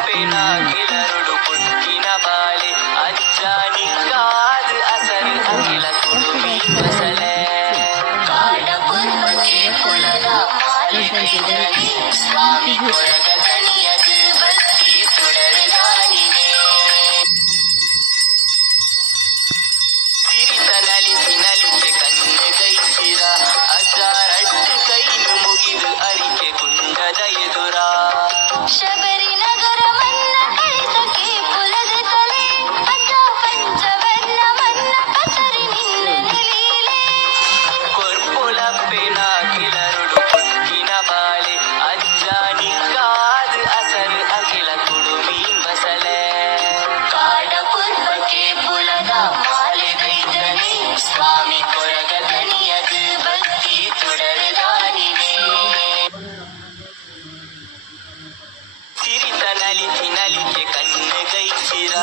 ಕೊರ್ಪುಲಪ್ಪೆನಾಗಿಲರುಡು ಪುಟ್ಟಿನ ಬಾಳೆ ಅಜ್ಜಾನಿ ಕಾದು ಅಸರು ಅಖಿಲ ಕುಡುಮಿ ಬಸಲೆ ಕಾಡ ಪುರ್ವಕ್ಕೆ ಕುಲದ ಮಾಲೆ ಕೈದಲ್ಲಿ ಸ್ವಾಮಿ ಕೊರಗ ಕಣಿಯದು ಭಕ್ತಿ ತುಡರುದಾನಿವೆ ಸಿರಿತ ನಲಿಸಿ ನಲಿಕೆ ಕಣ್ಣು ಗೈಸಿರ ಅಜ್ಜಾರಡ್ಡು ಕೈನು ಮುಗಿದು ಅರಿಕೆ ಕುಂಡದ ಎದುರ ಶಬರಿ ನಗರ ಮನ್ನ ಕಳಿತಕ್ಕೆ ಪುಲದ ಕಲೆ ಅಜ್ಜ ಪಂಚವರ್ಣ ಮನ್ನ ಕಸರಿ ನಿನ್ನ ನೆಲೀಲೆ ಕೊರ್ಪುಲಪ್ಪೆನಾಗಿಲರುಡು ಪುಟ್ಟಿನ ಬಾಳೆ ಅಜ್ಜಾನಿ ಕಾದು ಅಸರು ಅಖಿಲ ಕುಡುಮಿ ಬಸಲೆ ಕಾಡ ಪುರ್ವಕ್ಕೆ ಪುಲದ ಮಾಲೆ ಗೈದನೆ ಸ್ವಾಮಿ ಕೊರಗ ಕಣಿಯದು ಭಕ್ತಿ ತುಡರುದಾನಿವೆ ಸಿರಿತ ನಲಿಸಿ ನಲಿಕೆ ಕಣ್ಣು ಗೈಸಿರ